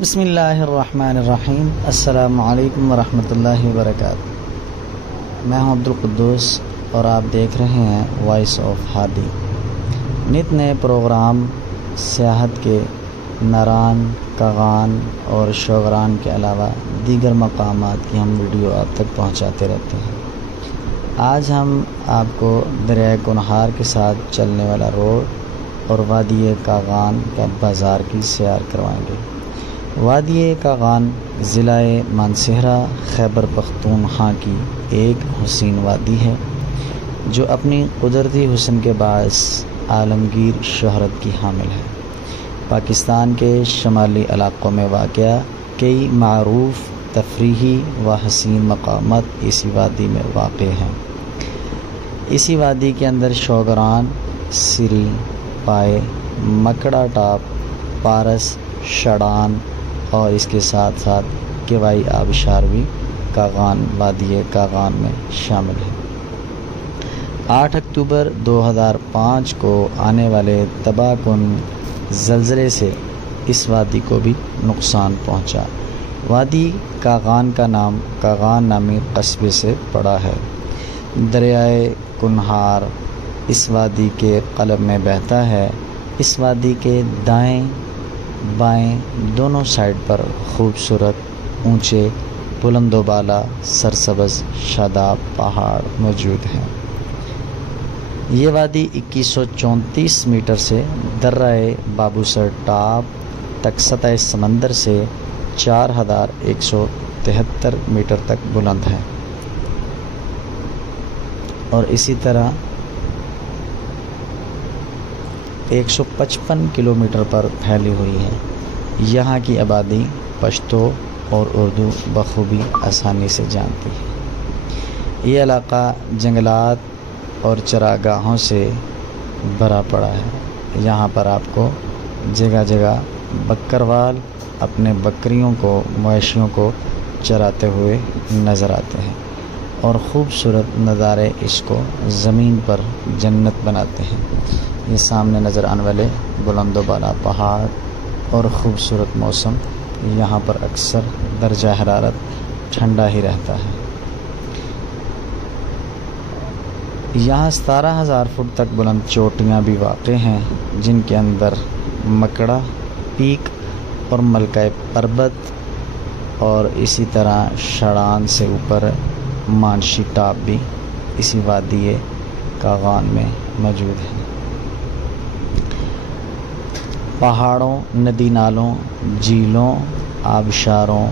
بسم اللہ الرحمن الرحیم۔ السلام علیکم ورحمۃ اللہ وبرکاتہ۔ میں ہوں عبدالقدوس اور آپ دیکھ رہے ہیں وائس آف ہادی۔ نت نئے پروگرام سیاحت کے ناران، کاغان اور شوگران کے علاوہ دیگر مقامات کی ہم ویڈیو آپ تک پہنچاتے رہتے ہیں۔ آج ہم آپ کو دریائے کنہار کے ساتھ چلنے والا روڈ اور وادی کاغان کا بازار کی سیر کروائیں گے۔ وادی کاغان ضلع مانسہرہ خیبر پختونخوا کی ایک حسین وادی ہے جو اپنی قدرتی حسن کے باعث عالمگیر شہرت کی حامل ہے۔ پاکستان کے شمالی علاقوں میں واقع کئی معروف تفریحی و حسین مقامات اسی وادی میں واقع ہیں۔ اسی وادی کے اندر شوگران، سری، پائے، مکڑا ٹاپ، پارس، شڑان اور اس کے ساتھ ساتھ کیوائی آبشار بھی کاغان وادی کاغان میں شامل ہے۔ 8 اکتوبر 2005 کو آنے والے تباہ کن زلزلے سے اس وادی کو بھی نقصان پہنچا۔ وادی کاغان کا نام کاغان نامی قصبے سے پڑا ہے۔ دریائے کنہار اس وادی کے قلب میں بہتا ہے۔ اس وادی کے دائیں بائیں دونوں سائڈ پر خوبصورت اونچے بلند و بالا سرسبز شاداب پہاڑ موجود ہیں۔ یہ وادی 2134 میٹر سے درہ بابوسر ٹاپ تک سطح سمندر سے 4173 میٹر تک بلند ہے اور اسی طرح 155 کلومیٹر پر پھیلی ہوئی ہے۔ یہاں کی آبادی پشتو اور اردو بخوبی آسانی سے جانتی ہے۔ یہ علاقہ جنگلات اور چراگاہوں سے بھرا پڑا ہے۔ یہاں پر آپ کو جگہ جگہ بکروال اپنے بکریوں کو، مویشیوں کو چراتے ہوئے نظر آتے ہیں اور خوبصورت نظارے اس کو زمین پر جنت بناتے ہیں۔ یہ سامنے نظر آنے والے بلند و بالا پہاڑ اور خوبصورت موسم، یہاں پر اکثر درجہ حرارت ٹھنڈا ہی رہتا ہے۔ یہاں 17,000 فٹ تک بلند چوٹیاں بھی واقع ہیں جن کے اندر مکڑا پیک اور ملکہ پربت اور اسی طرح شڑان سے اوپر مانشی ٹاپ بھی اسی وادی کاغان میں موجود ہے۔ پہاڑوں، ندی نالوں، جھیلوں، آبشاروں،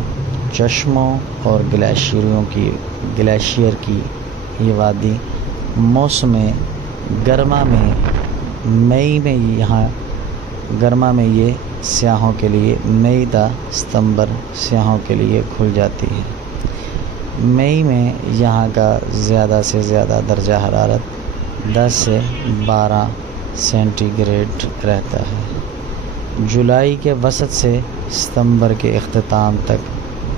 چشموں اور گلیشیئر کی یہ وادی موسم گرما میں یہ سیاحوں کے لیے مئی تا ستمبر سیاحوں کے لیے کھل جاتی ہے۔ مئی میں یہاں کا زیادہ سے زیادہ درجہ حرارت 10 سے 12 سینٹی گریڈ رہتا ہے۔ جولائی کے وسط سے ستمبر کے اختتام تک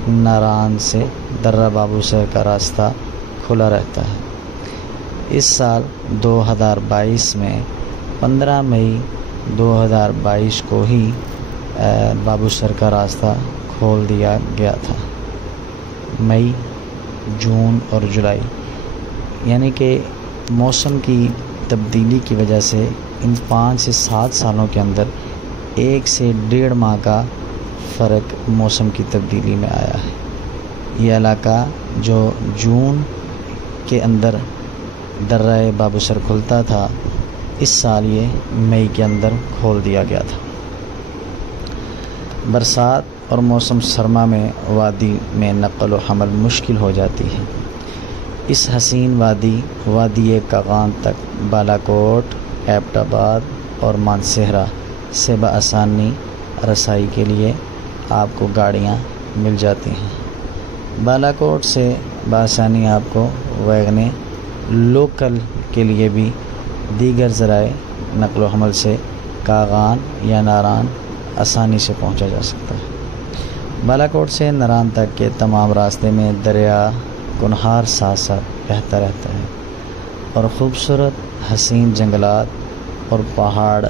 ناران سے درہ بابوسر کا راستہ کھلا رہتا ہے۔ اس سال 2022 میں 15 مئی 2022 کو ہی بابوسر کا راستہ کھول دیا گیا تھا۔ مئی، جون اور جولائی یعنی کہ موسم کی تبدیلی کی وجہ سے ان 5 سے 7 سالوں کے اندر 1 سے 1.5 ماہ کا فرق موسم کی تبدیلی میں آیا ہے۔ یہ علاقہ جو جون کے اندر درہ بابوسر کھلتا تھا، اس سال یہ مئی کے اندر کھول دیا گیا تھا۔ برسات اور موسم سرما میں وادی میں نقل و حمل مشکل ہو جاتی ہے۔ اس حسین وادی کاغان تک بالاکوٹ، ایبٹ آباد اور مانسہرہ سے بآسانی رسائی کے لیے آپ کو گاڑیاں مل جاتی ہیں۔ بالاکوٹ سے بآسانی آپ کو ویگنیں لوکل کے لیے بھی دیگر ذرائع نقل و حمل سے کاغان یا ناران آسانی سے پہنچا جا سکتا ہے۔ بالاکوٹ سے ناران تک کے تمام راستے میں دریا کنہار ساتھ ساتھ بہتا رہتا ہے اور خوبصورت حسین جنگلات اور پہاڑ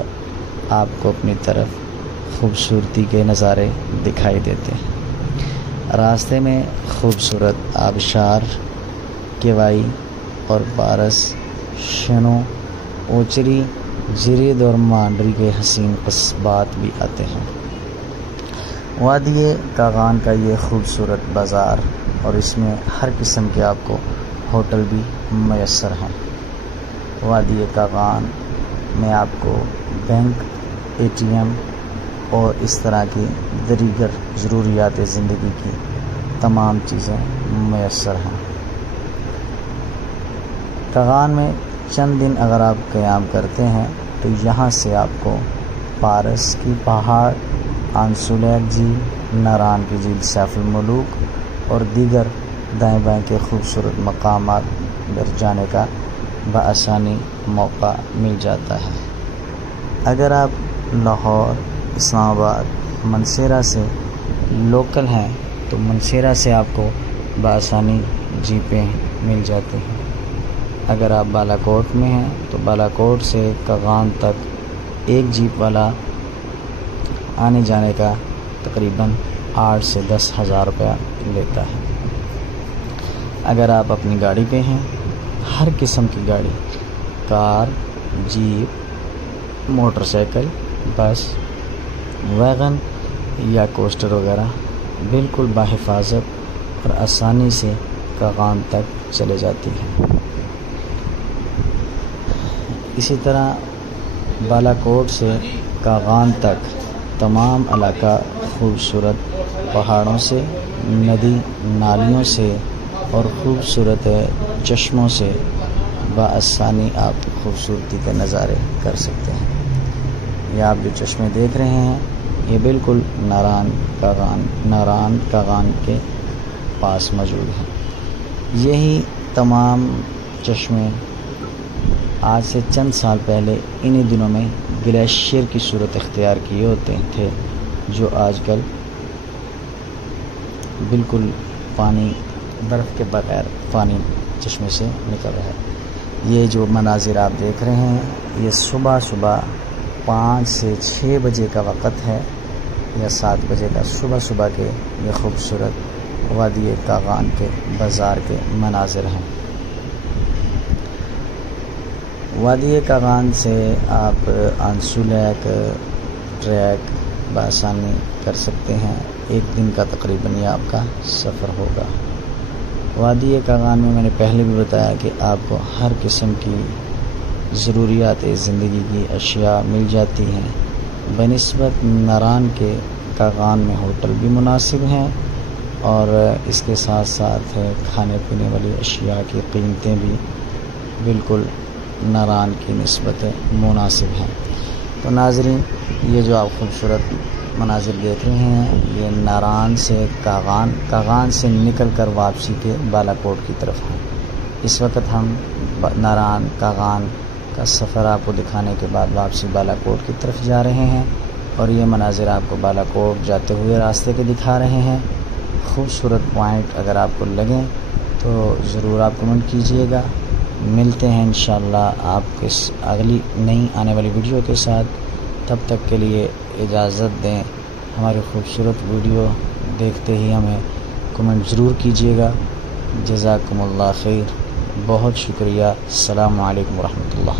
آپ کو اپنی طرف خوبصورتی کے نظارے دکھائی دیتے ہیں۔ راستے میں خوبصورت آبشار، کیوائی اور بارس، شنو، اوچری، جرید اور مانڈری کے حسین قصبات بھی آتے ہیں۔ وادی کاغان کا یہ خوبصورت بازار اور اس میں ہر قسم کے آپ کو ہوٹل بھی میسر ہیں۔ وادی کاغان میں آپ کو بینک، اے ٹی ایم اور اس طرح کی دیگر ضروریات زندگی کی تمام چیزیں میسر ہیں۔ کاغان میں چند دن اگر آپ قیام کرتے ہیں تو یہاں سے آپ کو پارس کی پہاڑ، آنسولیک جھیل، ناران کی جھیل سیف الملوک اور دیگر دائیں بائیں کے خوبصورت مقامات پر جانے کا بآسانی موقع مل جاتا ہے۔ اگر آپ لاہور، اسلام آباد، منصیرہ سے لوکل ہیں تو منصیرہ سے آپ کو بآسانی جیپیں مل جاتی ہیں۔ اگر آپ بالا کوٹ میں ہیں تو بالا کوٹ سے کاغان تک ایک جیپ والا آنے جانے کا تقریباً 8 سے 10 ہزار روپیہ لیتا ہے۔ اگر آپ اپنی گاڑی پہ ہیں، ہر قسم کی گاڑی، کار، جیپ، موٹر سائیکل، بس، ویگن یا کوسٹر وغیرہ بالکل بحفاظت اور آسانی سے کاغان تک چلے جاتی ہیں۔ اسی طرح بالا کوٹ سے کاغان تک تمام علاقہ خوبصورت پہاڑوں سے، ندی نالیوں سے اور خوبصورت چشموں سے بآسانی آپ خوبصورتی کے نظارے کر سکتے ہیں۔ یہ آپ جو چشمے دیکھ رہے ہیں یہ بالکل ناران کاغان کے پاس موجود ہیں۔ یہی تمام چشمے آج سے چند سال پہلے انہی دنوں میں گلیشیئر کی صورت اختیار کیے ہوتے تھے، جو آج کل بالکل پانی، برف کے بغیر پانی چشمے سے نکل رہا ہے۔ یہ جو مناظر آپ دیکھ رہے ہیں یہ صبح 5 سے 6 بجے کا وقت ہے یا 7 بجے کا، صبح کے یہ خوبصورت وادی کاغان کے بازار کے مناظر ہیں۔ وادی کاغان سے آپ آنسولیک ٹریک بآسانی کر سکتے ہیں۔ ایک دن کا تقریباً یہ آپ کا سفر ہوگا۔ وادی کاغان میں نے پہلے بھی بتایا کہ آپ کو ہر قسم کی ضروریات زندگی کی اشیاء مل جاتی ہیں۔ بنسبت ناران کے کاغان میں ہوٹل بھی مناسب ہیں اور اس کے ساتھ ساتھ کھانے پینے والی اشیاء کی قیمتیں بھی بالکل ناران کی نسبت مناسب ہیں۔ تو ناظرین، یہ جو آپ خوبصورت مناظر دیکھ رہے ہیں یہ ناران سے کاغان سے نکل کر واپسی کے بالا کوٹ کی طرف ہیں۔ اس وقت ہم ناران کاغان کا سفر آپ کو دکھانے کے بعد واپسی بالا کوٹ کی طرف جا رہے ہیں اور یہ مناظر آپ کو بالا کوٹ جاتے ہوئے راستے کے دکھا رہے ہیں۔ خوبصورت پوائنٹ اگر آپ کو لگیں تو ضرور آپ کمنٹ کیجئے گا۔ ملتے ہیں انشاءاللہ آپ کے اگلی نئی آنے والی ویڈیو کے ساتھ۔ تب تک کے لیے اجازت دیں۔ ہماری خوبصورت ویڈیو دیکھتے ہی ہمیں کمنٹ ضرور کیجیے گا۔ جزاکم اللہ خیر، بہت شکریہ۔ السلام علیکم ورحمۃ اللہ۔